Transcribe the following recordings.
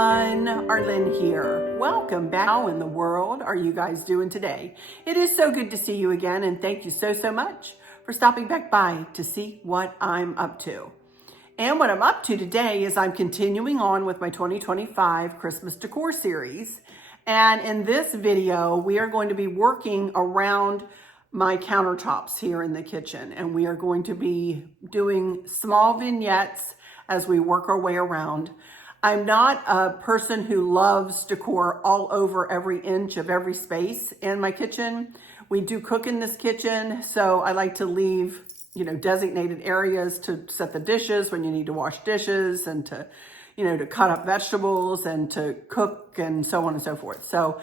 everyone, Arlynn here. Welcome back. How in the world are you guys doing today? It is so good to see you again, and thank you so much for stopping back by to see what I'm up to. And what I'm up to today is I'm continuing on with my 2025 Christmas decor series. And in this video, we are going to be working around my countertops here in the kitchen. And we are going to be doing small vignettes as we work our way around. I'm not a person who loves decor all over every inch of every space in my kitchen. We do cook in this kitchen, so I like to leave, designated areas to set the dishes when you need to wash dishes and to, to cut up vegetables and to cook and so on and so forth. So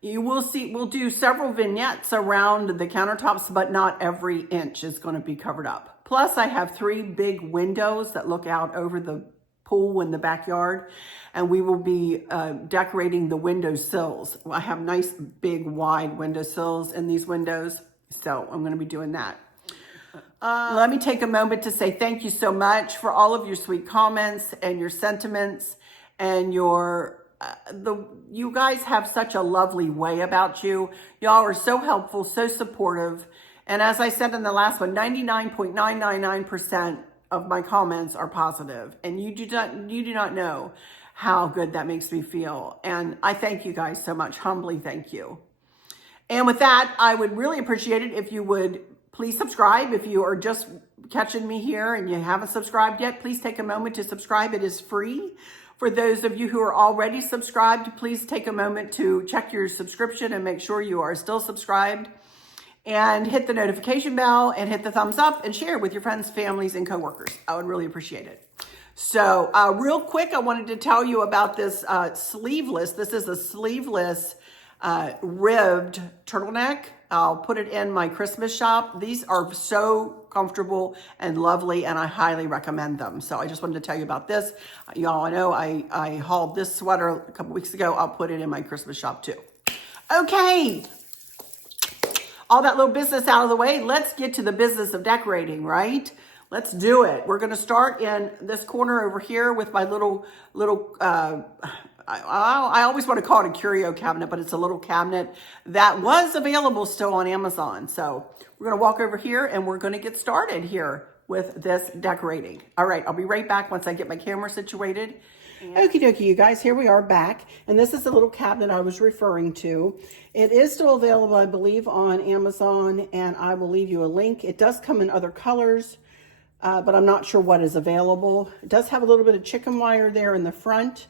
you will see, we'll do several vignettes around the countertops, but not every inch is going to be covered up. Plus, I have 3 big windows that look out over the pool in the backyard, and we will be decorating the window sills. I have nice big wide window sills in these windows, so I'm going to be doing that. Let me take a moment to say thank you so much for all of your sweet comments and your sentiments and your you guys have such a lovely way about you. Y'all are so helpful, so supportive, and as I said in the last one, 99.999% of my comments are positive, and you do not know how good that makes me feel. And I thank you guys so much. Humbly thank you. And with that, I would really appreciate it if you would please subscribe. If you are just catching me here and you haven't subscribed yet, please take a moment to subscribe. It is free. For those of you who are already subscribed, please take a moment to check your subscription and make sure you are still subscribed. And hit the notification bell and hit the thumbs up and share with your friends, families, and coworkers. I would really appreciate it. So real quick, I wanted to tell you about this sleeveless. This is a sleeveless ribbed turtleneck. I'll put it in my Christmas shop. These are so comfortable and lovely, and I highly recommend them. So I just wanted to tell you about this. Y'all know I hauled this sweater a couple weeks ago. I'll put it in my Christmas shop too. Okay. All that little business out of the way, let's get to the business of decorating, right? Let's do it. We're going to start in this corner over here with my little I always want to call it a curio cabinet, but it's a little cabinet that was available still on Amazon. So we're going to walk over here and we're going to get started here with this decorating. All right, I'll be right back once I get my camera situated. Okie dokie, you guys, here we are back. And this is the little cabinet I was referring to. It is still available, I believe, on Amazon, and I will leave you a link. It does come in other colors, but I'm not sure what is available. It does have a little bit of chicken wire there in the front,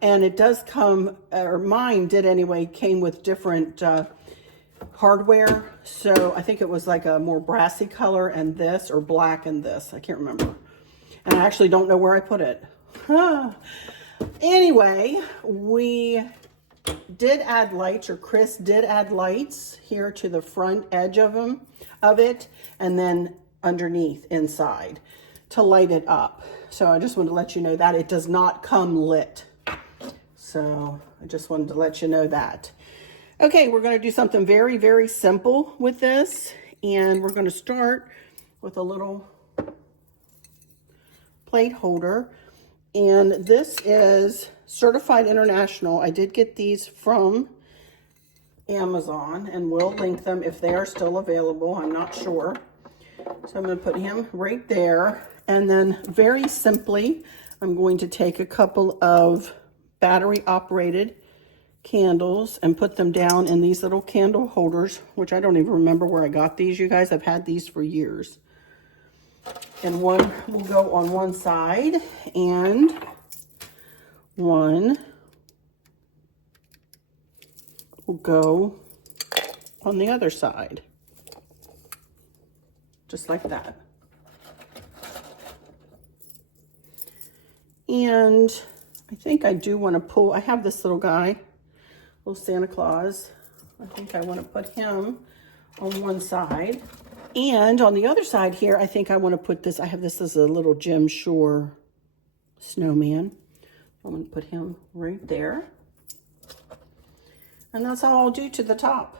and it does come, or mine did anyway, came with different hardware. So I think it was like a more brassy color and this, or black and this. I can't remember. And I actually don't know where I put it. Anyway, we did add lights, or Chris did add lights here to the front edge of it, and then underneath inside to light it up. So I just wanted to let you know that it does not come lit. So I just wanted to let you know that. Okay, we're going to do something very simple with this, and we're going to start with a little plate holder. And this is Certified International. I did get these from Amazon, and we'll link them if they are still available. I'm not sure. So I'm going to put him right there. And then very simply, I'm going to take a couple of battery operated candles and put them down in these little candle holders, which I don't even remember where I got these, you guys. I've had these for years. And one will go on one side, and one will go on the other side. Just like that. And I think I do want to pull, I have this little guy, little Santa Claus. I think I want to put him on one side. And on the other side here, I think I want to put this, I have this as a little Jim Shore snowman. I'm going to put him right there. And that's all I'll do to the top.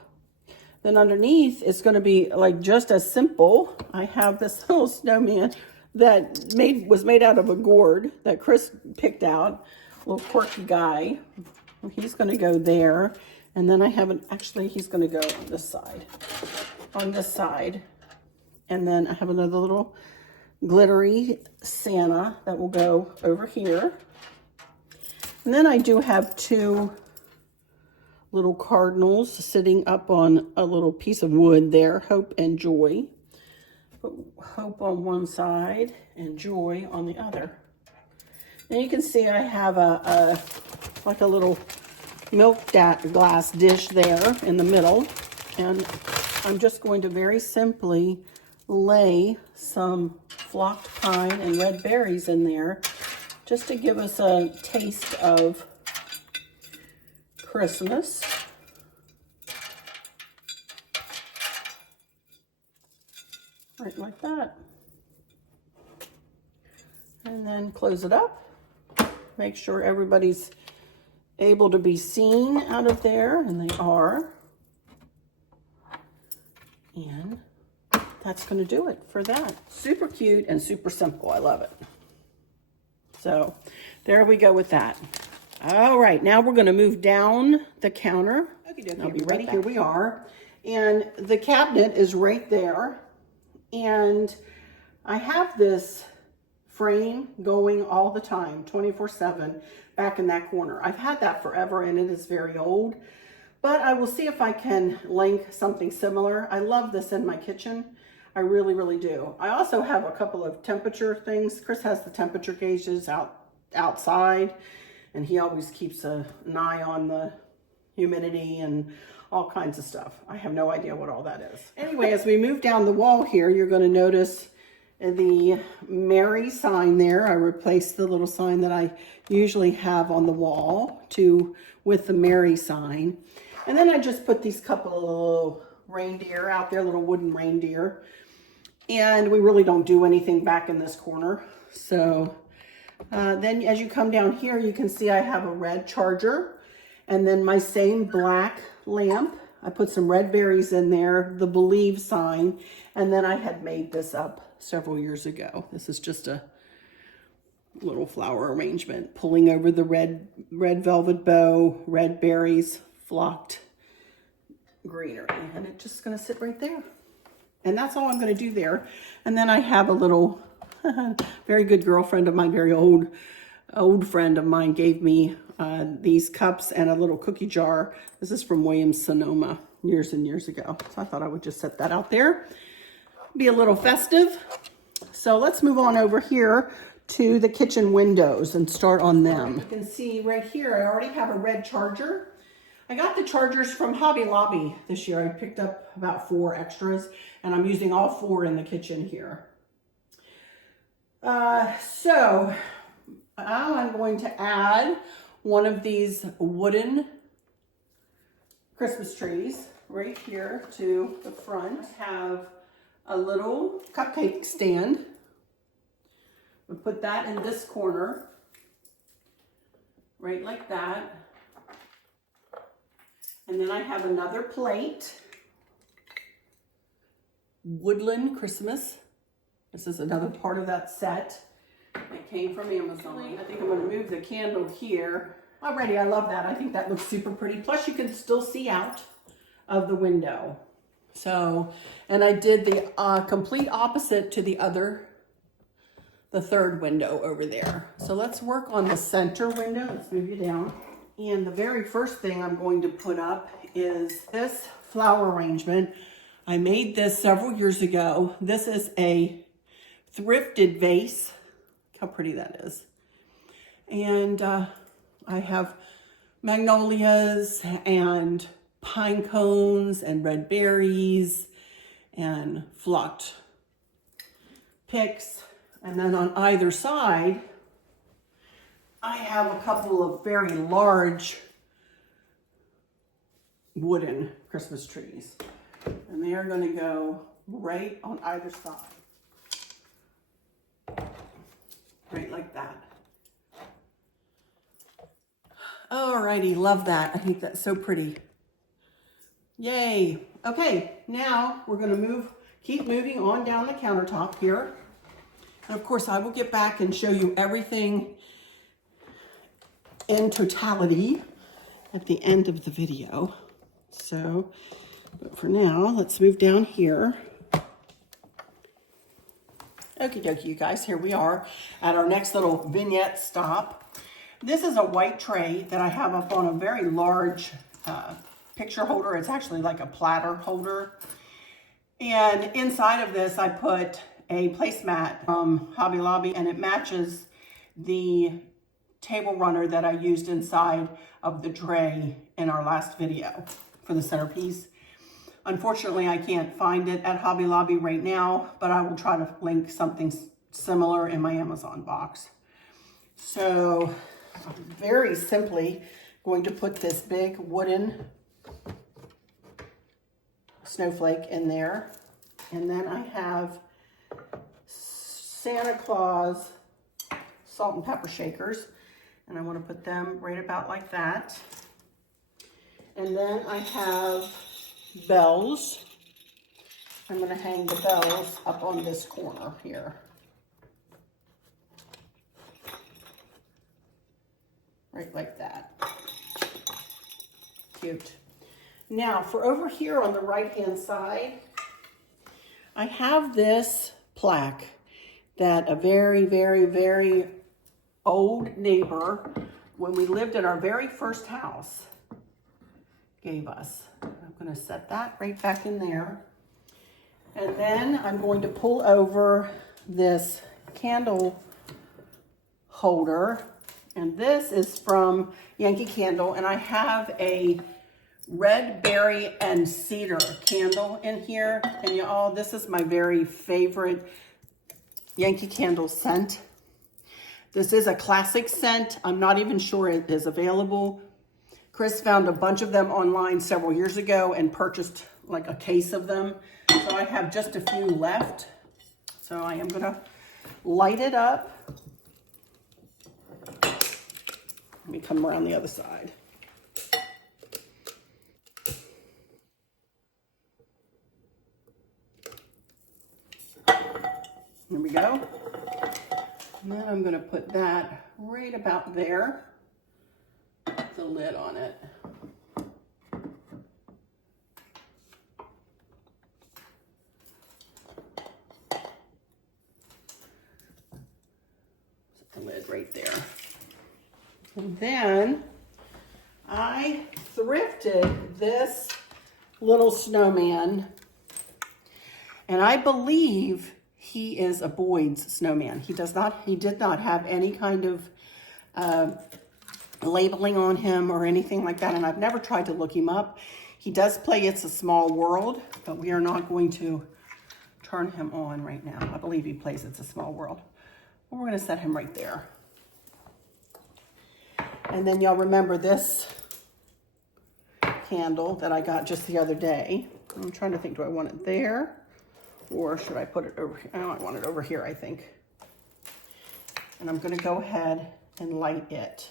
Then underneath, it's going to be like just as simple. I have this little snowman that was made out of a gourd that Chris picked out little quirky guy. He's going to go there. And then I have actually he's going to go on this side. On this side. And then I have another little glittery Santa that will go over here. And then I do have two little cardinals sitting up on a little piece of wood there, Hope and Joy. Put Hope on one side and Joy on the other. And you can see I have like a little milk glass dish there in the middle. And I'm just going to very simply lay some flocked pine and red berries in there just to give us a taste of Christmas. Right like that. And then close it up. Make sure everybody's able to be seen out of there, and they are. And that's going to do it for that. Super cute and super simple. I love it. So there we go with that. All right, now we're going to move down the counter. Okay, I'll be right back. Here we are. And the cabinet is right there. And I have this frame going all the time, 24/7, back in that corner. I've had that forever and it is very old. But I will see if I can link something similar. I love this in my kitchen. I really, really do. I also have a couple of temperature things. Chris has the temperature gauges outside, and he always keeps an eye on the humidity and all kinds of stuff. I have no idea what all that is. Anyway, as we move down the wall here, you're going to notice the Mary sign there. I replaced the little sign that I usually have on the wall with the Mary sign. And then I just put these couple of little reindeer out there, little wooden reindeer. And we really don't do anything back in this corner. So then as you come down here, you can see I have a red charger. And then my same black lamp. I put some red berries in there, the Believe sign. And then I had made this up several years ago. This is just a little flower arrangement, pulling over the red velvet bow, red berries, flocked greenery, and it's just going to sit right there. And that's all I'm going to do there. And then I have a little very good girlfriend of mine, very old friend of mine, gave me these cups and a little cookie jar. This is from Williams Sonoma years and years ago. So I thought I would just set that out there. Be a little festive. So let's move on over here to the kitchen windows and start on them. You can see right here, I already have a red charger. I got the chargers from Hobby Lobby this year. I picked up about 4 extras, and I'm using all 4 in the kitchen here. So now I'm going to add one of these wooden Christmas trees right here to the front. I have a little cupcake stand. We'll put that in this corner, right like that. And then I have another plate, Woodland Christmas. This is another part of that set that came from Amazon. I think I'm going to move the candle here. Already, I love that. I think that looks super pretty. Plus, you can still see out of the window. So, and I did the complete opposite to the third window over there. So let's work on the center window. Let's move you down. And the very first thing I'm going to put up is this flower arrangement. I made this several years ago. This is a thrifted vase. Look how pretty that is. And I have magnolias and pine cones and red berries and flocked picks. And then on either side, I have a couple of very large wooden Christmas trees. And they are going to go right on either side. Right like that. Alrighty, love that. I think that's so pretty. Yay. Okay, now we're going to keep moving on down the countertop here. And of course, I will get back and show you everything in totality at the end of the video. So, but for now, let's move down here. Okie dokie, you guys, here we are at our next little vignette stop. This is a white tray that I have up on a very large picture holder. It's actually like a platter holder. And inside of this, I put a placemat from Hobby Lobby, and it matches the table runner that I used inside of the tray in our last video for the centerpiece. Unfortunately, I can't find it at Hobby Lobby right now, but I will try to link something similar in my Amazon box. So I'm very simply going to put this big wooden snowflake in there. And then I have Santa Claus salt and pepper shakers. And I want to put them right about like that. And then I have bells. I'm going to hang the bells up on this corner here. Right like that. Cute. Now for over here on the right hand side, I have this plaque that a very, very, very old neighbor, when we lived in our very first house, gave us. I'm going to set that right back in there. And then I'm going to pull over this candle holder. And this is from Yankee Candle. And I have a red berry and cedar candle in here. And y'all, this is my very favorite Yankee Candle scent. This is a classic scent. I'm not even sure it is available. Chris found a bunch of them online several years ago and purchased like a case of them. So I have just a few left. So I am gonna light it up. Let me come around the other side. There we go. And then I'm gonna put that right about there. The lid on it. Put the lid right there. And then I thrifted this little snowman, and I believe he is a Boyd's snowman. He did not have any kind of labeling on him or anything like that, and I've never tried to look him up. He does play It's a Small World, but we are not going to turn him on right now. I believe he plays It's a Small World. Well, we're going to set him right there. And then y'all remember this candle that I got just the other day. I'm trying to think, do I want it there? Or should I put it over here? Oh, I want it over here, I think. And I'm going to go ahead and light it.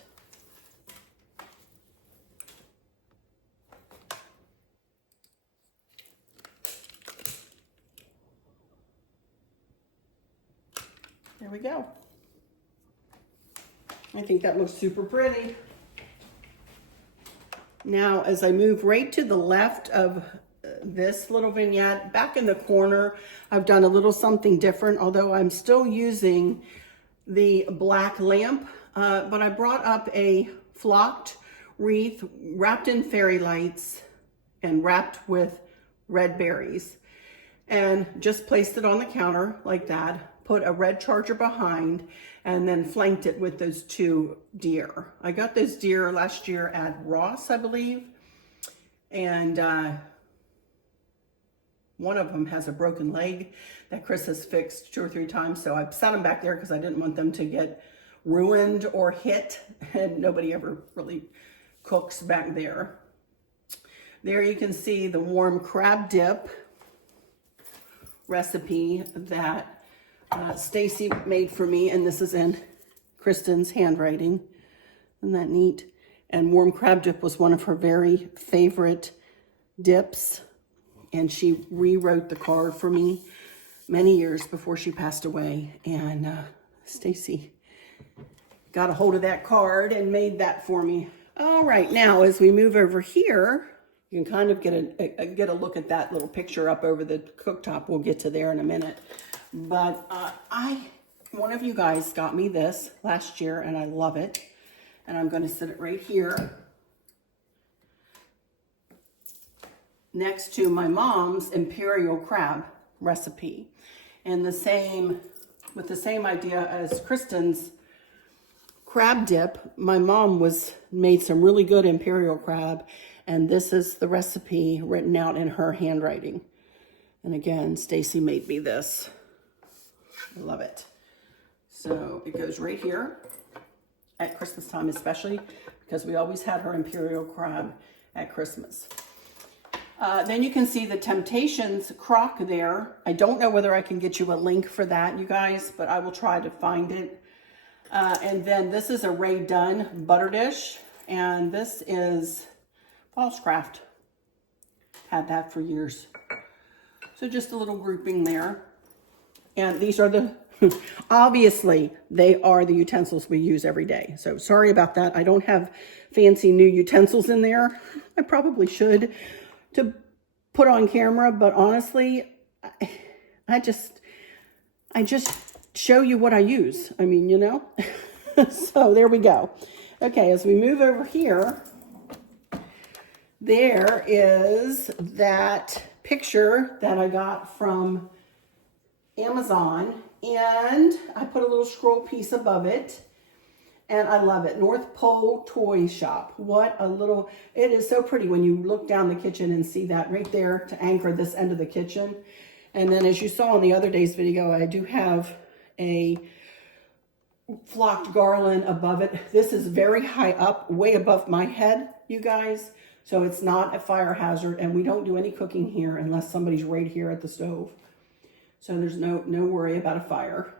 There we go. I think that looks super pretty. Now, as I move right to the left of this little vignette, back in the corner, I've done a little something different, although I'm still using the black lamp, but I brought up a flocked wreath wrapped in fairy lights and wrapped with red berries, and just placed it on the counter like that, put a red charger behind, and then flanked it with those two deer. I got those deer last year at Ross, I believe, and one of them has a broken leg that Chris has fixed 2 or 3 times, so I set them back there because I didn't want them to get ruined or hit, and nobody ever really cooks back there. There you can see the warm crab dip recipe that Stacy made for me, and this is in Kristen's handwriting. Isn't that neat? And warm crab dip was one of her very favorite dips, and she rewrote the card for me many years before she passed away. And Stacy got a hold of that card and made that for me. All right, now as we move over here, you can kind of get a look at that little picture up over the cooktop. We'll get to there in a minute. But one of you guys got me this last year, and I love it. And I'm going to set it right here next to my mom's imperial crab recipe. And with the same idea as Kristen's crab dip, my mom made some really good imperial crab, and this is the recipe written out in her handwriting. And again, Stacy made me this. I love it. So it goes right here at Christmas time, especially because we always had her imperial crab at Christmas. Then you can see the Temptations crock there. I don't know whether I can get you a link for that, you guys, but I will try to find it. And then this is a Ray Dunn butter dish, and this is Falscraft. Had that for years. So just a little grouping there. And these are the, obviously, they are the utensils we use every day. So sorry about that. I don't have fancy new utensils in there. I probably should to put on camera, but honestly, I just show you what I use. I mean, you know. So there we go. Okay, as we move over here, there is that picture that I got from Amazon, and I put a little scroll piece above it, and I love it. North Pole Toy Shop. What a little, it is so pretty when you look down the kitchen and see that right there to anchor this end of the kitchen. And then as you saw in the other day's video, I do have a flocked garland above it. This is very high up, way above my head, you guys. So it's not a fire hazard, and we don't do any cooking here unless somebody's right here at the stove. So there's no worry about a fire.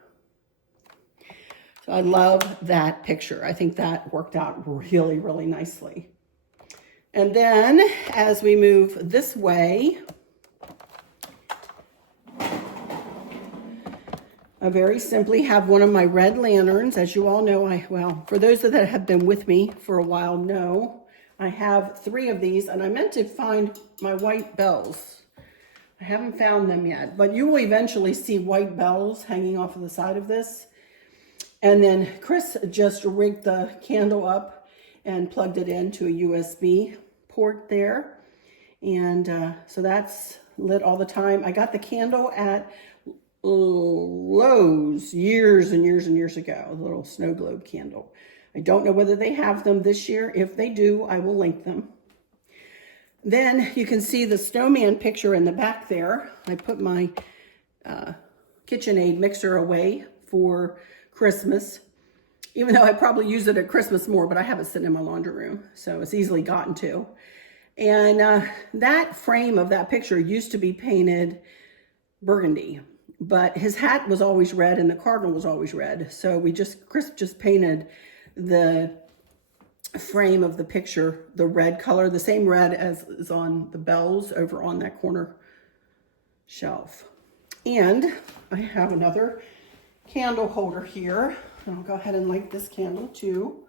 So I love that picture. I think that worked out really, really nicely. And then as we move this way, I very simply have one of my red lanterns. As you all know, well, for those that have been with me for a while know, I have 3 of these, and I meant to find my white bells. I haven't found them yet, but you will eventually see white bells hanging off of the side of this. And then Chris just rigged the candle up and plugged it into a USB port there. And so that's lit all the time. I got the candle at Lowe's years and years and years ago, a little snow globe candle. I don't know whether they have them this year. If they do, I will link them. Then you can see the snowman picture in the back there. I put my KitchenAid mixer away for Christmas, even though I probably use it at Christmas more, but I have it sitting in my laundry room, so it's easily gotten to. And that frame of that picture used to be painted burgundy, but his hat was always red and the cardinal was always red. So Chris just painted the frame of the picture the red color, the same red as is on the bells over on that corner shelf. And I have another candle holder here. I'll go ahead and light this candle too.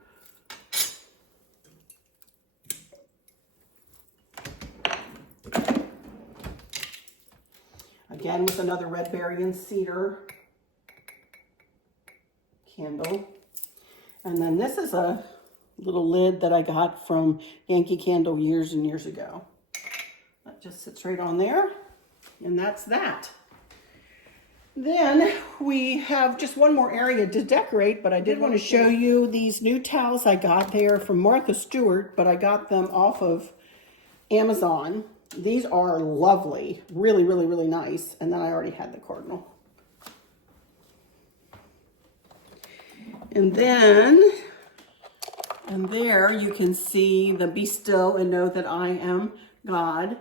Again, with another red berry and cedar candle. And then this is a little lid that I got from Yankee Candle years and years ago. That just sits right on there, and that's that. Then we have just one more area to decorate, but I did want to show you these new towels I got there from Martha Stewart, but I got them off of Amazon. These are lovely, really, really, really nice. And then I already had the cardinal. And then, and there you can see the Be Still and Know That I Am God.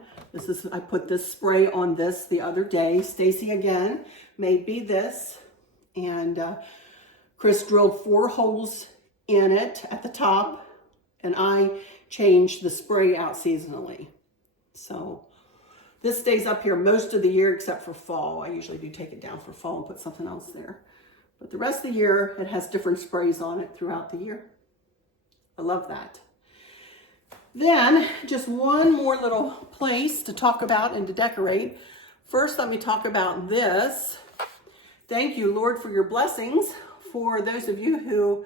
I put this spray on this the other day. Stacy again made me this, and Chris drilled 4 holes in it at the top, and I changed the spray out seasonally. So this stays up here most of the year except for fall. I usually do take it down for fall and put something else there. But the rest of the year, it has different sprays on it throughout the year. I love that. Then, just one more little place to talk about and to decorate. First, let me talk about this. Thank you, Lord, for your blessings. For those of you who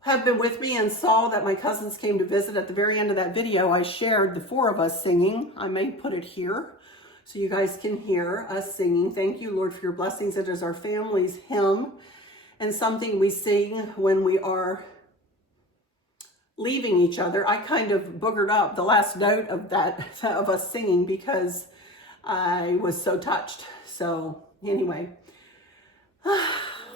have been with me and saw that my cousins came to visit, at the very end of that video, I shared the 4 of us singing. I may put it here so you guys can hear us singing. Thank you, Lord, for your blessings. It is our family's hymn and something we sing when we are leaving each other. I kind of boogered up the last note of that, of us singing, because I was so touched. So anyway, so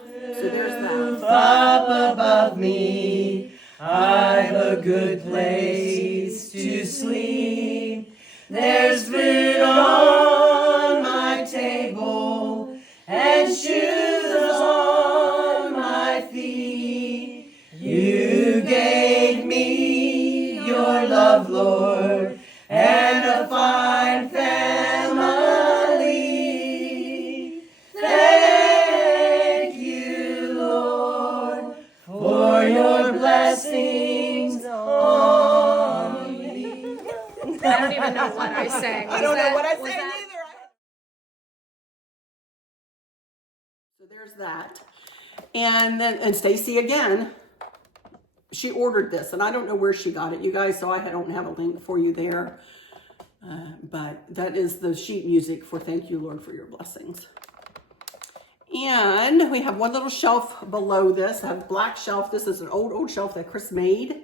there's that. Up above me, I've a good place to sleep. There's food on my table and shoes on my feet. You gave me your love, Lord, and a fine family. Thank you, Lord, for your blessings on me. I don't even know what I sang. I don't know what I sang either. So there's that. And then, Stacy again, she ordered this, and I don't know where she got it, you guys, so I don't have a link for you there. But that is the sheet music for Thank You, Lord, for your blessings. And we have one little shelf below this. I have a black shelf. This is an old shelf that Chris made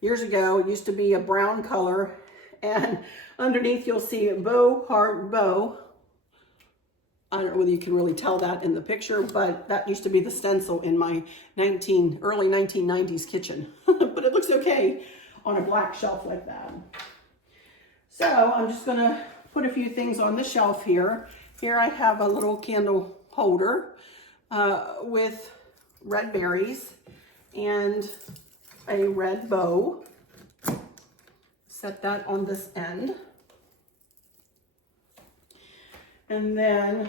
years ago. It used to be a brown color. And underneath you'll see a bow, heart, bow. I don't know whether you can really tell that in the picture, but that used to be the stencil in my early 1990s kitchen. But it looks okay on a black shelf like that. So I'm just gonna put a few things on the shelf here. Here I have a little candle holder with red berries and a red bow. Set that on this end. And then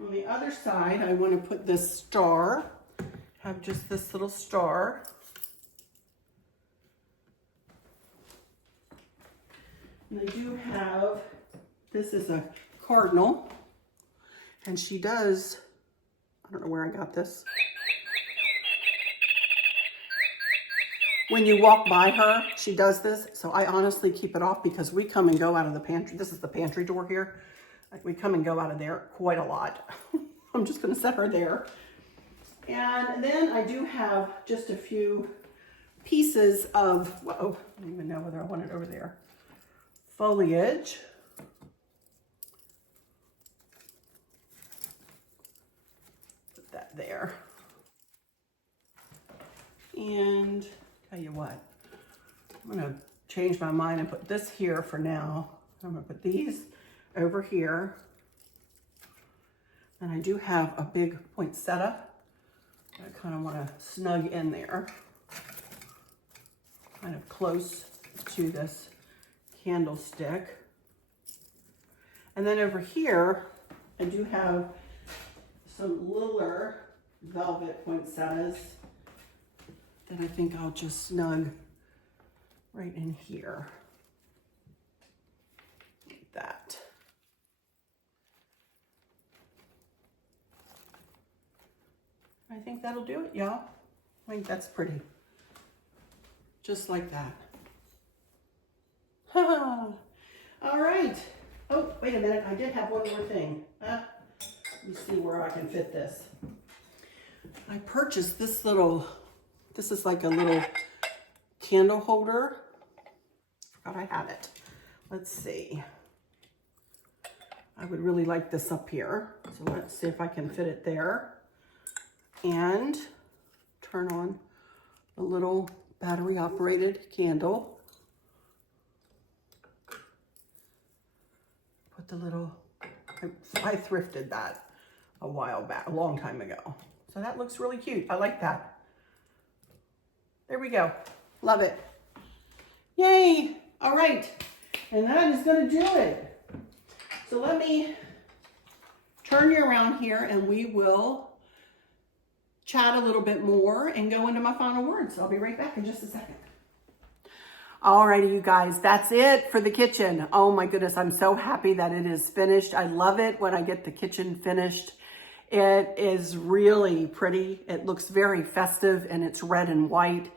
on the other side, I want to put this star, have just this little star. And I do have, this is a cardinal, and she does, I don't know where I got this. When you walk by her, she does this. So I honestly keep it off because we come and go out of the pantry. This is the pantry door here. Like, we come and go out of there quite a lot. I'm just gonna set her there. And then I do have just a few pieces of, whoa, I don't even know whether I want it over there. Foliage. Put that there. And tell you what, I'm gonna change my mind and put this here for now. I'm gonna put these over here. And I do have a big poinsettia that I kind of want to snug in there, kind of close to this candlestick. And then over here, I do have some littler velvet poinsettias that I think I'll just snug right in here, like that. I think that'll do it, y'all. I think that's pretty. Just like that. All right. Oh, wait a minute. I did have one more thing. Let me see where I can fit this. I purchased this little, this is like a little candle holder. Forgot I had it. Let's see. I would really like this up here. So let's see if I can fit it there. And turn on a little battery operated candle. Put the little, I thrifted that a while back, a long time ago. So that looks really cute. I like that. There we go. Love it. Yay. All right. And that is going to do it. So let me turn you around here and we will chat a little bit more and go into my final words. I'll be right back in just a second. Alrighty, you guys, that's it for the kitchen. Oh my goodness, I'm so happy that it is finished. I love it when I get the kitchen finished. It is really pretty. It looks very festive and it's red and white.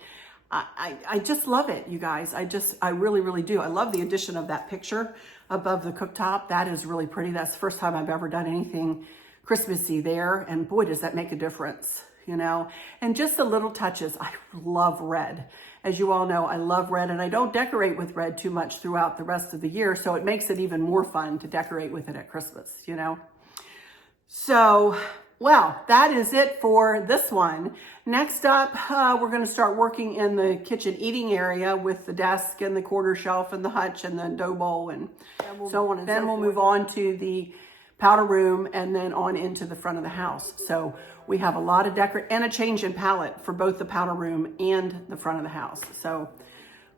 I just love it, you guys. I really, really do. I love the addition of that picture above the cooktop. That is really pretty. That's the first time I've ever done anything Christmassy there. And boy, does that make a difference, you know? And just the little touches. I love red. As you all know, I love red, and I don't decorate with red too much throughout the rest of the year. So it makes it even more fun to decorate with it at Christmas, you know? So, well, that is it for this one. Next up, we're going to start working in the kitchen eating area with the desk and the quarter shelf and the hutch and the dough bowl and so on. And then we'll move on to the powder room and then on into the front of the house. So we have a lot of decor and a change in palette for both the powder room and the front of the house. So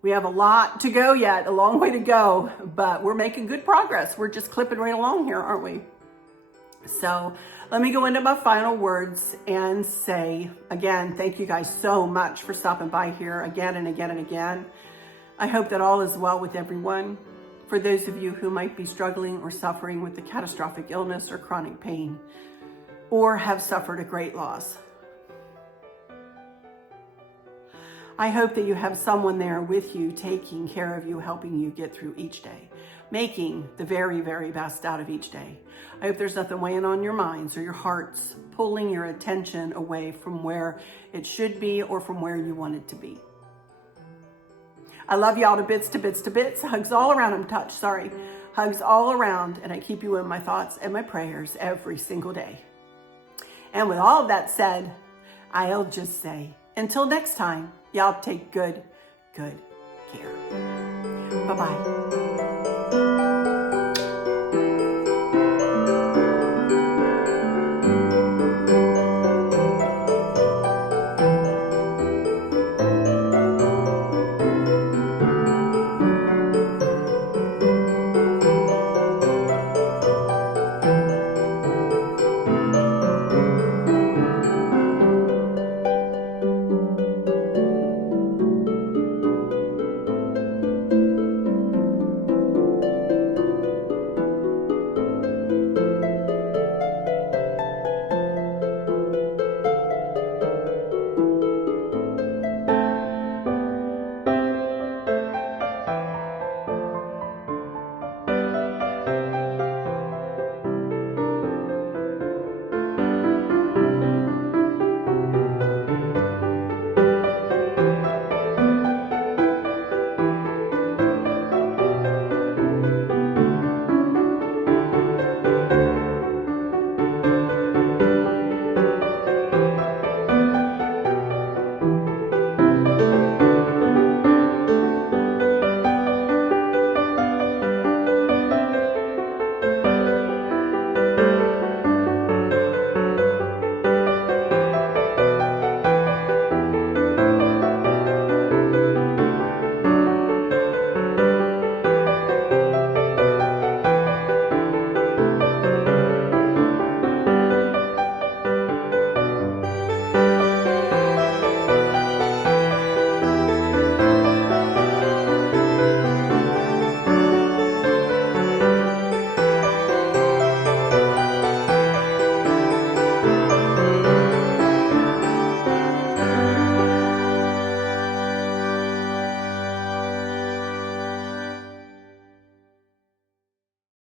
we have a lot to go yet, a long way to go, but we're making good progress. We're just clipping right along here, aren't we? So let me go into my final words and say, again, thank you guys so much for stopping by here again and again and again. I hope that all is well with everyone. For those of you who might be struggling or suffering with a catastrophic illness or chronic pain, or have suffered a great loss, I hope that you have someone there with you, taking care of you, helping you get through each day, making the very, very best out of each day. I hope there's nothing weighing on your minds or your hearts, pulling your attention away from where it should be or from where you want it to be. I love y'all to bits, to bits, to bits. Hugs all around. I'm touched, sorry. Hugs all around, and I keep you in my thoughts and my prayers every single day. And with all of that said, I'll just say, until next time, y'all take good care. Bye-bye.